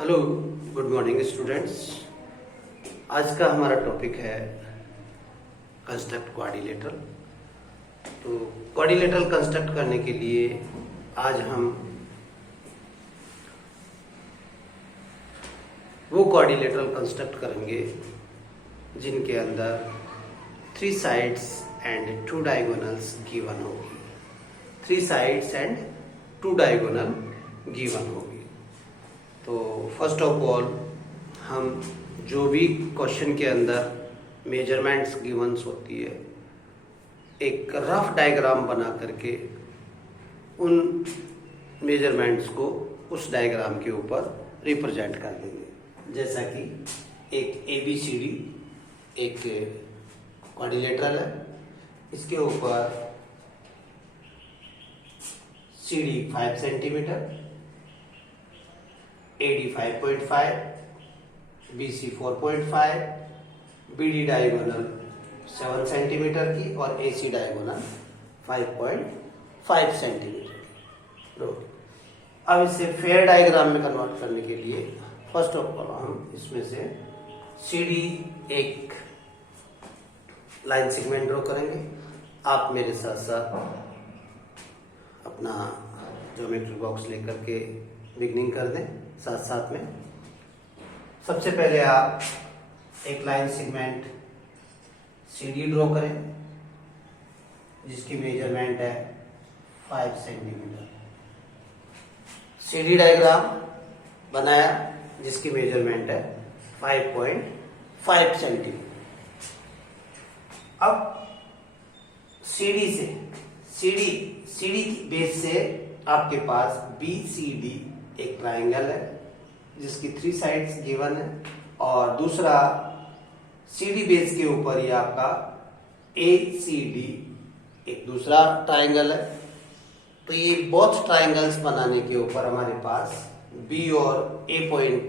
Hello, good morning students. आज का हमारा टॉपिक है कंस्ट्रक्ट क्वाड्रिलेटरल। तो क्वाड्रिलेटरल कंस्ट्रक्ट करने के लिए आज हम वो क्वाड्रिलेटरल कंस्ट्रक्ट करेंगे जिनके अंदर 3 साइड्स एंड 2 डायगोनल्स गिवन होगी। 3 साइड्स एंड 2 डायगोनल गिवन होगी। तो फर्स्ट ऑफ ऑल हम जो भी क्वेश्चन के अंदर मेजरमेंट्स गिवंस होती है, एक रफ डायग्राम बना करके उन मेजरमेंट्स को उस डायग्राम के ऊपर रिप्रेजेंट कर देंगे। जैसा कि एक ABCD एक क्वाड्रिलेटरल है, इसके ऊपर CD 5 centimetre, AD 5.5, BC 4.5, BD diagonal 7 centimetre की और AC डायगोनल 5.5 सेंटीमीटर की। अब इसे फेयर डायग्राम में कन्वर्ट करने के लिए फर्स्ट ऑफ ऑल हम इसमें से CD एक लाइन सेगमेंट ड्रॉ करेंगे। आप मेरे साथ साथ अपना ज्योमेट्री बॉक्स लेकर के बिगनिंग कर दें। साथ साथ में सबसे पहले आप एक लाइन सेगमेंट CD ड्रॉ करें जिसकी मेजरमेंट है 5 सेंटीमीटर। CD डायग्राम बनाया जिसकी मेजरमेंट है 5.5 सेंटीमीटर। अब CD की बेस से आपके पास BCD एक ट्राइंगल है जिसकी 3 साइड्स गिवन है, और दूसरा CD बेस के ऊपर ही आपका ACD एक दूसरा ट्राइंगल है। तो ये बोथ ट्राइंगल्स बनाने के ऊपर हमारे पास B और A पॉइंट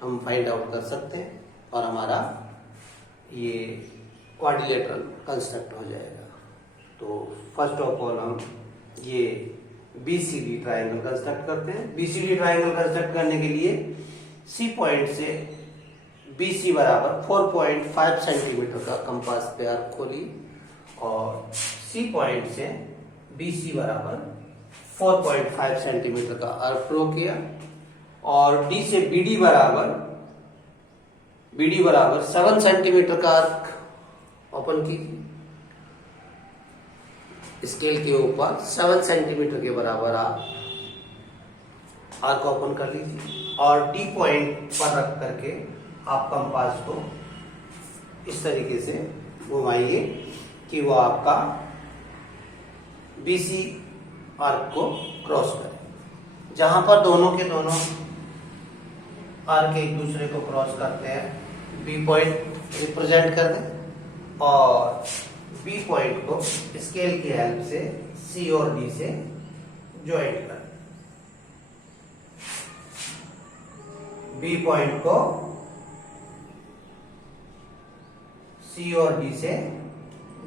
हम फाइंड आउट कर सकते हैं और हमारा ये क्वाड्रिलेटरल कंस्ट्रक्ट हो जाएगा। तो फर्स्ट ऑफ ऑल हम ये BCD ट्राइंगल कंस्ट्रक्ट करते हैं। BCD ट्राइंगल कंस्ट्रक्ट करने के लिए C पॉइंट से BC बराबर 4.5 सेंटीमीटर का कंपास पे आर्क खोलिए और C पॉइंट से BC बराबर 4.5 सेंटीमीटर का आर्क ड्रॉ किया और D से BD बराबर 7 सेंटीमीटर का आर्क ओपन कीजिए। स्केल के ऊपर 7 सेंटीमीटर के बराबर आप आर्क ओपन कर लीजिए और D पॉइंट पर रख करके आप कंपास को इस तरीके से घुमाइए कि वो आपका BC आर्क को क्रॉस करे। जहां पर दोनों के दोनों आर्क एक दूसरे को क्रॉस करते हैं, B पॉइंट रिप्रेजेंट कर दें और B पॉइंट को स्केल की हेल्प से C और D से ज्वाइंट कर। B पॉइंट को C और D से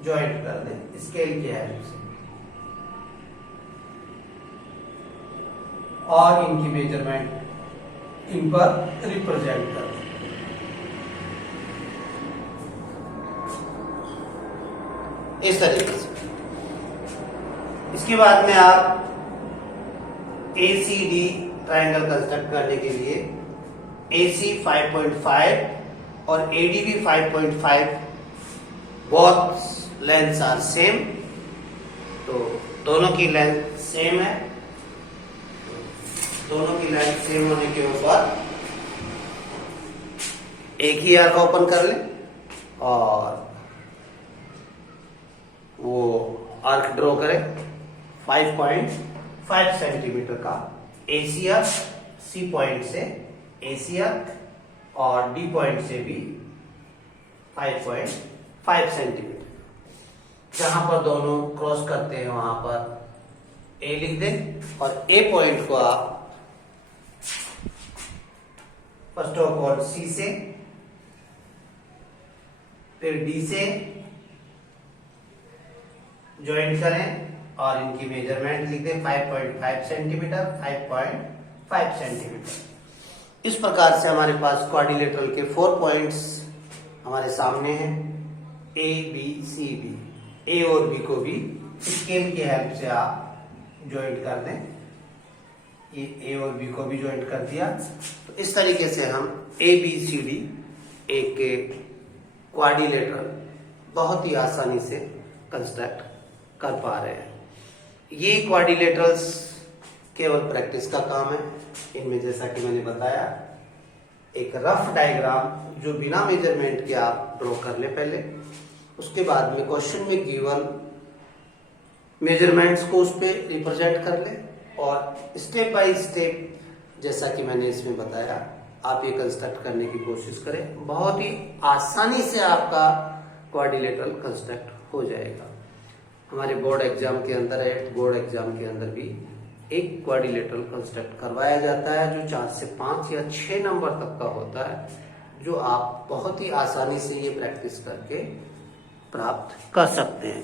ज्वाइंट कर दें स्केल की हेल्प से और इनकी मेजरमेंट इन पर रिप्रेजेंट कर दें। इस तरीके से इसके बाद में आप ACD ट्राइंगल कंस्ट्रक्ट करने के लिए AC 5.5 और AD भी 5.5 बोथ लेंथ्स आर सेम। तो दोनों की लेंथ सेम है। दोनों की लेंथ सेम होने के ऊपर एक ही आर्क ओपन कर लें और वो आर्क ड्रॉ करें 5.5 सेंटीमीटर का AC आर्क, C पॉइंट से AC आर्क और D पॉइंट से भी 5.5 सेंटीमीटर। जहां पर दोनों क्रॉस करते हैं वहां पर A लिख दें और A पॉइंट को आप फर्स्ट ऑफ ऑल C से फिर D से ज्वाइंट करें और इनकी मेजरमेंट लिख दें 5.5 सेंटीमीटर 5.5 सेंटीमीटर। इस प्रकार से हमारे पास क्वाड्रिलेटरल के 4 पॉइंट्स हमारे सामने हैं, ए बी सी डी। ए और बी को भी स्केल की हेल्प से आप ज्वाइंट कर दें। ये ए और बी को भी ज्वाइंट कर दिया। तो इस तरीके से हम ए बी सी डी एक क्वाड्रिलेटरल बहुत ही आसानी से कंस्ट्रक्ट कर पा रहे हैं। ये क्वाड्रिलेटरल्स केवल प्रैक्टिस का काम है। इनमें जैसा कि मैंने बताया, एक रफ डायग्राम जो बिना मेजरमेंट के आप ड्रॉ कर ले पहले, उसके बाद में क्वेश्चन में गिवन मेजरमेंट्स को उस पर रिप्रेजेंट कर ले और स्टेप बाय स्टेप जैसा कि मैंने इसमें बताया आप ये कंस्ट्रक्ट करने की कोशिश करें। बहुत ही आसानी से आपका क्वाड्रिलेटरल कंस्ट्रक्ट हो जाएगा। हमारे बोर्ड एग्जाम के अंदर 8th बोर्ड एग्जाम के अंदर भी एक क्वाड्रिलेटरल कंस्ट्रक्ट करवाया जाता है जो 4 से 5 या 6 नंबर तक का होता है, जो आप बहुत ही आसानी से ये प्रैक्टिस करके प्राप्त कर सकते हैं।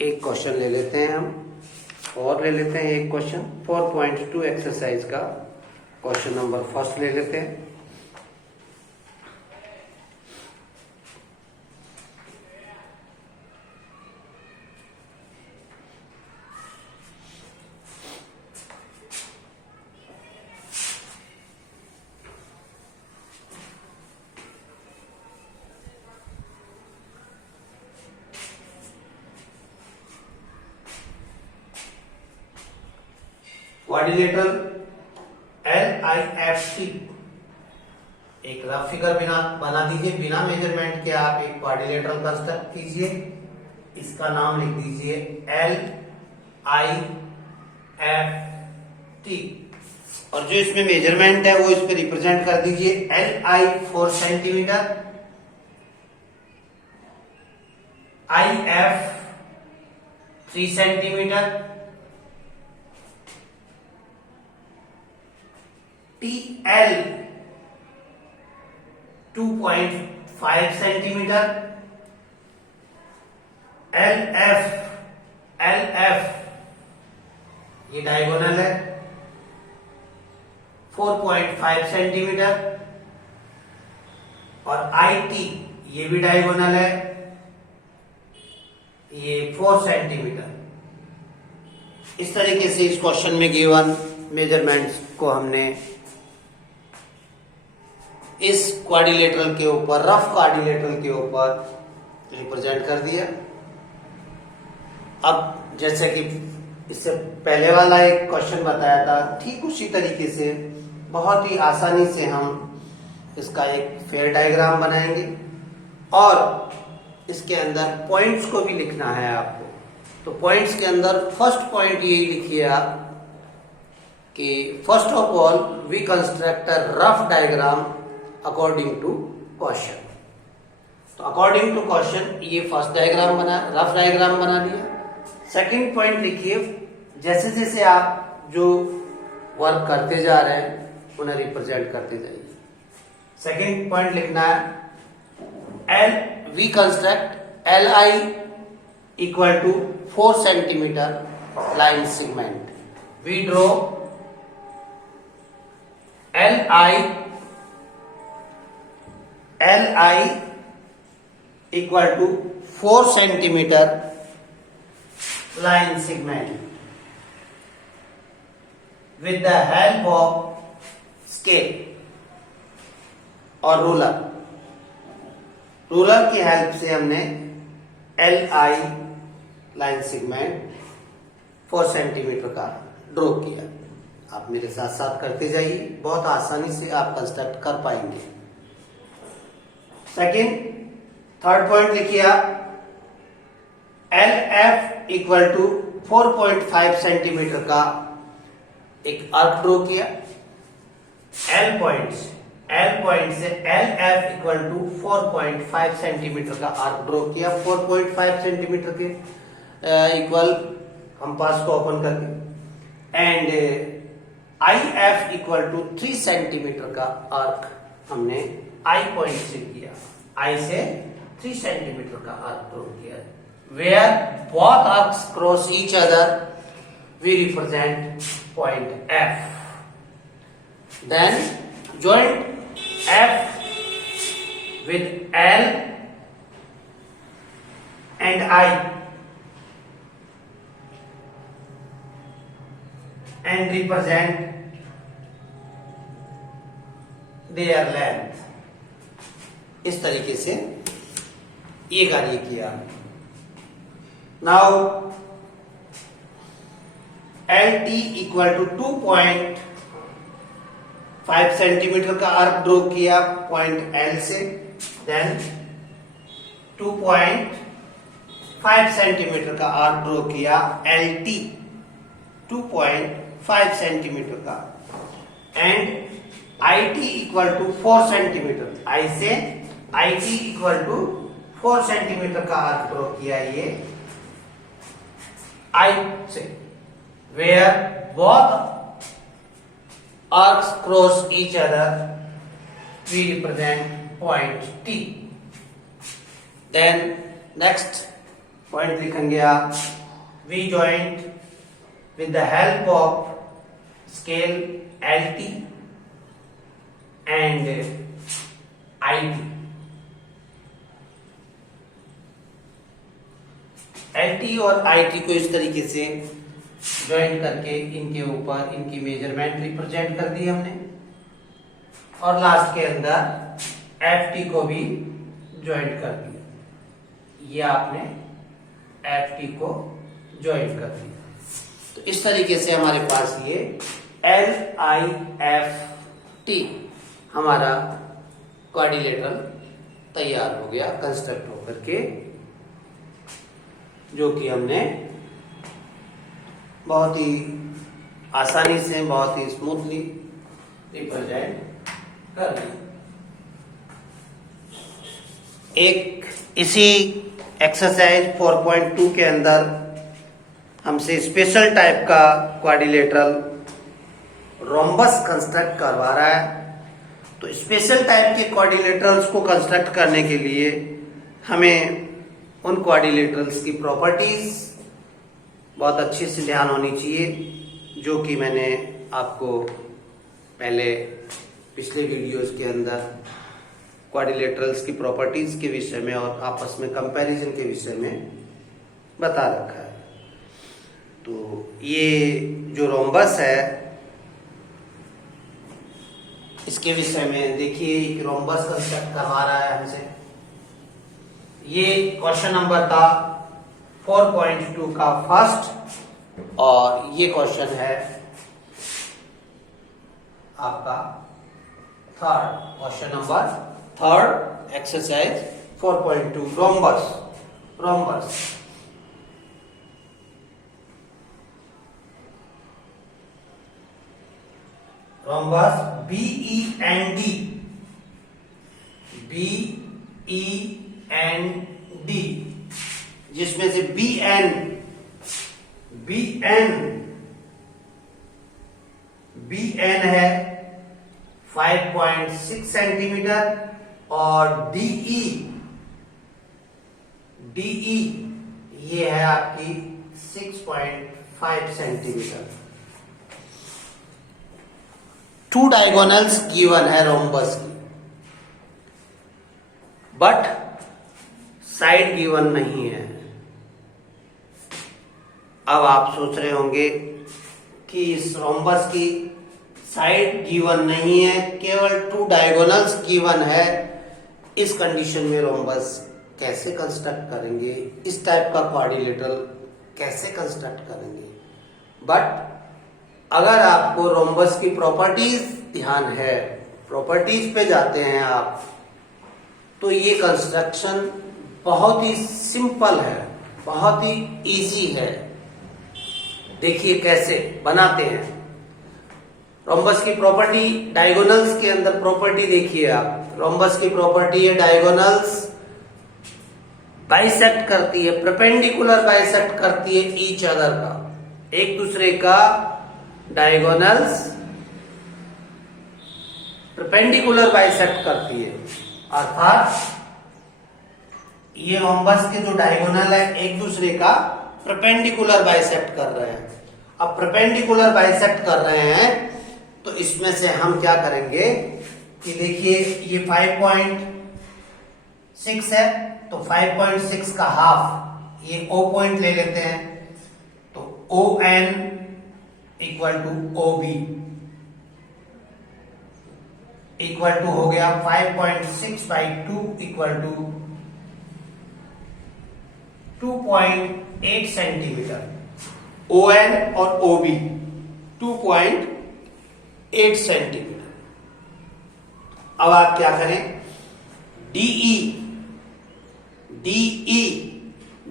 एक क्वेश्चन ले लेते हैं हम और ले लेते हैं एक क्वेश्चन 4.2 एक्सरसाइज का क्वेश्चन नंबर फर्स्ट ले लेते हैं। क्वाड्रिलेटरल LIFC एक रफ फिगर बना दीजिए। बिना मेजरमेंट के आप एक क्वाड्रिलेटरल कंस्ट्रक्ट कीजिए। इसका नाम लिख दीजिए LIFT और जो इसमें मेजरमेंट है वो इस पे रिप्रेजेंट कर दीजिए। LI 4 centimetre, IF 3 centimetre, TL 2.5 centimetre, LF ये डायगोनल है 4.5 सेंटीमीटर और IT ये भी डायगोनल है, ये 4 सेंटीमीटर। इस तरीके से इस क्वेश्चन में गिवन मेजरमेंट्स को हमने इस क्वाड्रिलेटरल के ऊपर, रफ क्वाड्रिलेटरल के ऊपर रिप्रेजेंट कर दिया। अब जैसे कि इससे पहले वाला एक क्वेश्चन बताया था, ठीक उसी तरीके से बहुत ही आसानी से हम इसका एक फेयर डायग्राम बनाएंगे और इसके अंदर पॉइंट्स को भी लिखना है आपको। तो पॉइंट्स के अंदर फर्स्ट पॉइंट यही लिखिए आप कि first of all we construct a rough diagram according to question. तो अकॉर्डिंग टू क्वेश्चन ये फर्स्ट डायग्राम बना, रफ डायग्राम बना दिया। सेकंड पॉइंट लिखिए, जैसे जैसे आप जो वर्क करते जा रहे हैं उन्हें रिप्रेजेंट करते जाइए। सेकंड पॉइंट लिखना है we construct LI equal to 4 centimetre line segment. We draw LI equal to 4 centimeter line segment with the help of scale और रूलर। रूलर की हेल्प से हमने LI लाइन सेगमेंट 4 सेंटीमीटर का draw किया। आप मेरे साथ साथ करते जाइए, बहुत आसानी से आप कंस्ट्रक्ट कर पाएंगे। सेकेंड, थर्ड पॉइंट लिखिए आप LF इक्वल टू 4.5 सेंटीमीटर का एक आर्क ड्रॉ किया। L पॉइंट से LF इक्वल टू 4.5 सेंटीमीटर का आर्क ड्रॉ किया। 4.5 सेंटीमीटर के इक्वल कंपास को ओपन करके and IF equal to 3 centimetre का आर्क हमने I पॉइंट से किया। I से 3 सेंटीमीटर का आर्क ड्रॉ किया। Where both arcs cross each other, we represent point F. Then joint F with L and I and represent their length। इस तरीके से ये कार्य किया। Now LT equal to 2.5 centimetre का आर्क ड्रॉ किया पॉइंट L से, देन 2.5 सेंटीमीटर का आर्क ड्रॉ किया LT 2.5 सेंटीमीटर का, and IT equal to 4 centimetre, I से IT इक्वल टू 4 सेंटीमीटर का आर्क ड्रॉ किया ये I से, where both arcs cross each other, we represent point T। then next point लिखेंगे आप, we joined with the help of scale LT and IT। LT और IT को इस तरीके से ज्वाइंट करके इनके ऊपर इनकी मेजरमेंट रिप्रेजेंट कर दी हमने, और लास्ट के अंदर FT को भी ज्वाइंट कर दिया। ये आपने FT को ज्वाइंट कर दिया। तो इस तरीके से हमारे पास ये LIFT हमारा क्वाड्रिलेटरल तैयार हो गया कंस्ट्रक्ट होकर के, जो कि हमने बहुत ही आसानी से, बहुत ही स्मूथली रिप्रेजेंट कर दिया। एक इसी एक्सरसाइज 4.2 के अंदर हमसे स्पेशल टाइप का क्वाड्रिलेटरल रोम्बस कंस्ट्रक्ट करवा रहा है। तो स्पेशल टाइप के क्वाड्रिलेटरल्स को कंस्ट्रक्ट करने के लिए हमें उन क्वाड्रिलेटरल्स की प्रॉपर्टीज बहुत अच्छे से ध्यान होनी चाहिए, जो कि मैंने आपको पहले पिछले वीडियोस के अंदर क्वाड्रिलेटरल्स की प्रॉपर्टीज के विषय में और आपस में कंपैरिजन के विषय में बता रखा है। तो ये जो रोम्बस है इसके विषय में देखिए, रोम्बस कंस्ट्रक्ट करवा रहा है हमसे। ये क्वेश्चन नंबर था 4.2 का फर्स्ट, और ये क्वेश्चन है आपका third, question number third, exercise 4.2 rhombus. Rhombus rhombus BEND, BEND, जिसमें से BN है 5.6 सेंटीमीटर, और DE ये है आपकी 6.5 सेंटीमीटर। 2 डायगोनल्स गिवन है रोम्बस की, बट साइड गिवन नहीं है। अब आप सोच रहे होंगे कि इस रोम्बस की साइड गिवन नहीं है, केवल 2 डायगोनल्स गिवन है, इस कंडीशन में रोम्बस कैसे कंस्ट्रक्ट करेंगे, इस टाइप का क्वाड्रिलेटरल कैसे कंस्ट्रक्ट करेंगे। बट अगर आपको रोम्बस की प्रॉपर्टीज ध्यान है, प्रॉपर्टीज पे जाते हैं आप, तो ये कंस्ट्रक्शन बहुत ही सिंपल है, बहुत ही इजी है। देखिए कैसे बनाते हैं। रोम्बस की प्रॉपर्टी, डायगोनल्स के अंदर प्रॉपर्टी देखिए आप। रोम्बस की प्रॉपर्टी है डायगोनल्स बाइसेक्ट करती है, परपेंडिकुलर बाइसेक्ट करती है ईच अदर का, एक दूसरे का डायगोनल्स परपेंडिकुलर बाइसेक्ट करती है, अर्थात ये रोम्बस के जो डायगोनल है एक दूसरे का परपेंडिकुलर बाइसेक्ट कर रहे हैं। अब परपेंडिकुलर बाइसेक्ट कर रहे हैं तो इसमें से हम क्या करेंगे, कि देखिए ये 5.6 है, तो 5.6 का हाफ ये O पॉइंट ले लेते हैं, तो ON equal to OB equal to हो गया 5.6/2 इक्वल टू 2.8 सेंटीमीटर। ON और OB 2.8 सेंटीमीटर। अब आप क्या करें, DE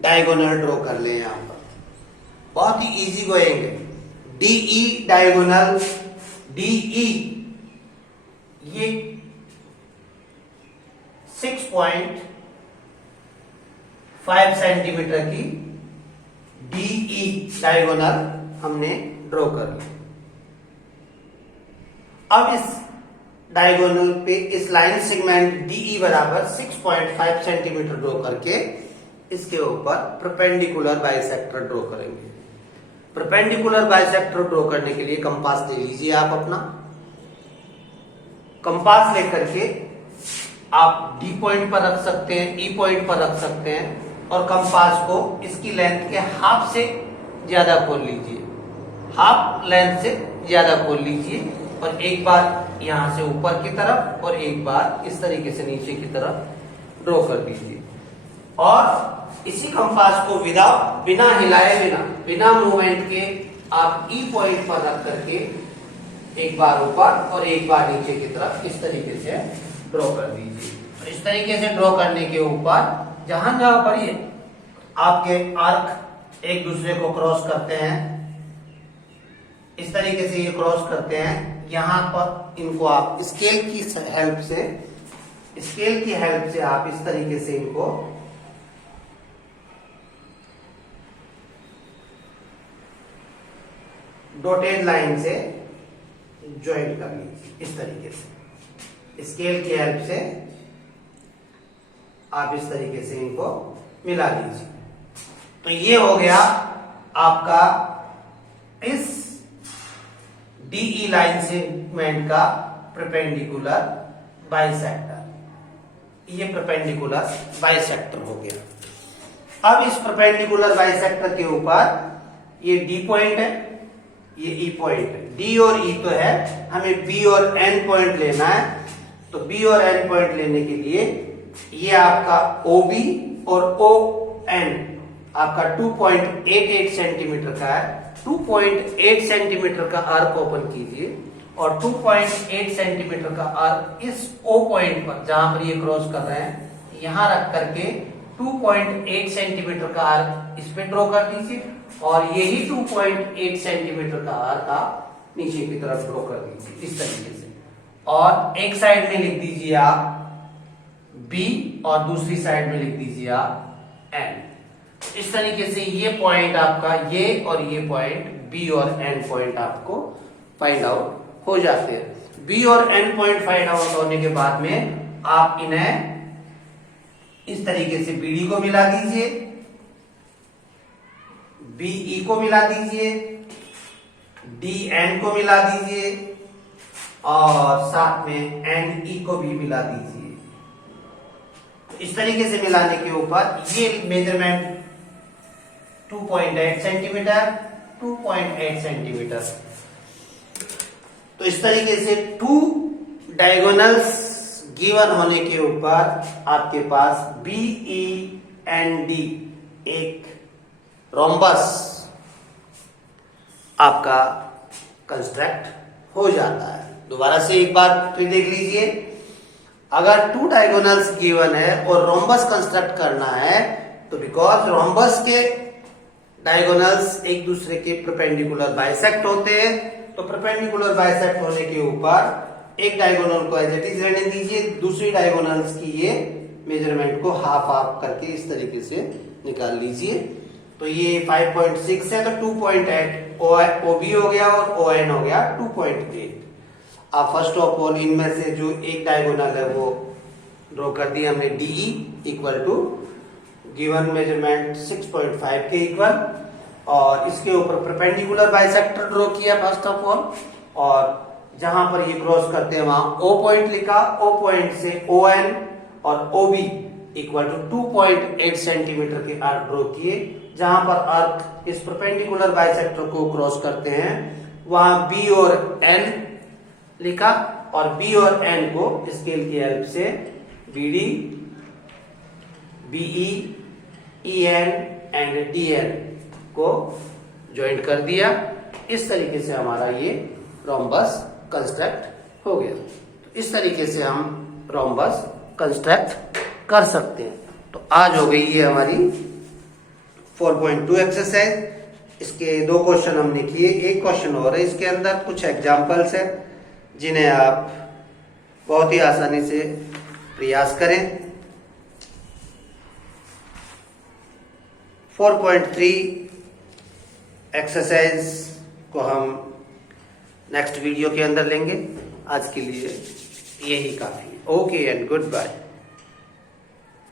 डायगोनल ड्रॉ कर लें। यहां पर बहुत ही इजी गोइंग है। DE डायगोनल, DE ये 6.5 सेंटीमीटर की DE डायगोनल हमने ड्रॉ कर ली। अब इस डायगोनल पे इस लाइन सेगमेंट DE बराबर 6.5 सेंटीमीटर ड्रॉ करके इसके ऊपर परपेंडिकुलर बाइसेक्टर ड्रॉ करेंगे। परपेंडिकुलर बाइसेक्टर ड्रॉ करने के लिए कंपास ले लीजिए। आप अपना कंपास लेकर के आप D पॉइंट पर रख सकते हैं, E पॉइंट पर रख सकते हैं, और कंपास को इसकी लेंथ के हाफ से ज्यादा खोल लीजिए। हाफ लेंथ से ज्यादा खोल लीजिए और एक बार यहां से ऊपर की तरफ और एक बार इस तरीके से नीचे की तरफ ड्रॉ कर दीजिए। और इसी कंपास को बिना हिलाए बिना मूवमेंट के आप E पॉइंट पर रख करके एक बार ऊपर और एक बार नीचे की तरफ इस तरीके से ड्रॉ कर दीजिए। और इस तरीके से ड्रॉ करने के ऊपर जहां जहां पर ये आपके आर्क एक दूसरे को क्रॉस करते हैं, इस तरीके से ये क्रॉस करते हैं, यहां पर इनको आप स्केल की हेल्प से आप इस तरीके से इनको डॉटेड लाइन से ज्वाइंट कर लीजिए। इस तरीके से स्केल की हेल्प से आप इस तरीके से इनको मिला लीजिए। तो ये हो गया आपका इस DE लाइन सेगमेंट का परपेंडिकुलर बाइसेक्टर। ये परपेंडिकुलर बाइसेक्टर हो गया। अब इस परपेंडिकुलर बाइसेक्टर के ऊपर ये D पॉइंट है, ये E पॉइंट है। D और E तो है, हमें B और N पॉइंट लेना है। तो B और N पॉइंट लेने के लिए ये आपका OB और ON आपका 2.88 सेंटीमीटर का है। 2.8 सेंटीमीटर का आर्क ओपन कीजिए और 2.8 सेंटीमीटर का आर्क इस O पॉइंट पर जहां पर ये क्रॉस कर रहे हैं यहां रख करके 2.8 सेंटीमीटर का आर्क इस पे ड्रॉ कर दीजिए और यही 2.8 सेंटीमीटर का आर्क आप नीचे की तरफ ड्रॉ कर दीजिए इस तरीके से। और एक साइड में लिख दीजिए आप B और दूसरी साइड में लिख दीजिए आप N। इस तरीके से ये पॉइंट आपका ये और ये पॉइंट B और N पॉइंट आपको फाइंड आउट हो जाते हैं। B और N पॉइंट फाइंड आउट होने के बाद में आप इन्हें इस तरीके से BD को मिला दीजिए, BE को मिला दीजिए, DN को मिला दीजिए और साथ में NE को भी मिला दीजिए। इस तरीके से मिलाने के ऊपर ये मेजरमेंट 2.8 सेंटीमीटर 2.8 सेंटीमीटर। तो इस तरीके से 2 डायगोनल्स गिवन होने के ऊपर आपके पास BEND एक रोम्बस आपका कंस्ट्रक्ट हो जाता है। दोबारा से एक बार फिर देख लीजिए, अगर 2 डायगोनल्स गिवन है और रोम्बस कंस्ट्रक्ट करना है तो बिकॉज रोम्बस के डायगोनल्स एक दूसरे के परपेंडिकुलर बाइसेक्ट होते हैं, तो परपेंडिकुलर बाइसेक्ट होने के ऊपर एक डायगोनल को एज इट इज रहने दीजिए, दूसरी डायगोनल्स की ये मेजरमेंट को हाफ हाफ करके इस तरीके से निकाल लीजिए। तो ये 5.6 है तो 2.8 OB हो गया और ON हो गया 2.8। आप फर्स्ट ऑफ ऑल इनमें से जो एक डायगोनल है वो ड्रॉ कर दिया हमने DE equal to given measurement 6.5 के इक्वल, और इसके ऊपर परपेंडिकुलर बाइसेक्टर ड्रॉ किया फर्स्ट ऑफ ऑल, और जहां पर ये क्रॉस करते हैं वहां O पॉइंट लिखा, O पॉइंट से ON और OB इक्वल टू 2.8 सेंटीमीटर के आर्क ड्रॉ किए। जहां पर आर्क इस परपेंडिकुलर बाइसेक्टर को क्रॉस करते हैं वहां B और N लिखा और B और N को स्केल की हेल्प से BD, BE, EN and DN को ज्वाइंट कर दिया। इस तरीके से हमारा ये रोम्बस कंस्ट्रक्ट हो गया। तो इस तरीके से हम रोम्बस कंस्ट्रक्ट कर सकते हैं। तो आज हो गई ये हमारी 4.2 एक्सरसाइज। इसके 2 क्वेश्चन हमने किए, एक क्वेश्चन और है इसके अंदर कुछ एग्जांपल्स है जिन्हें आप बहुत ही आसानी से प्रयास करें। 4.3 एक्सरसाइज को हम नेक्स्ट वीडियो के अंदर लेंगे। आज के लिए यही काफी है। Okay and good bye.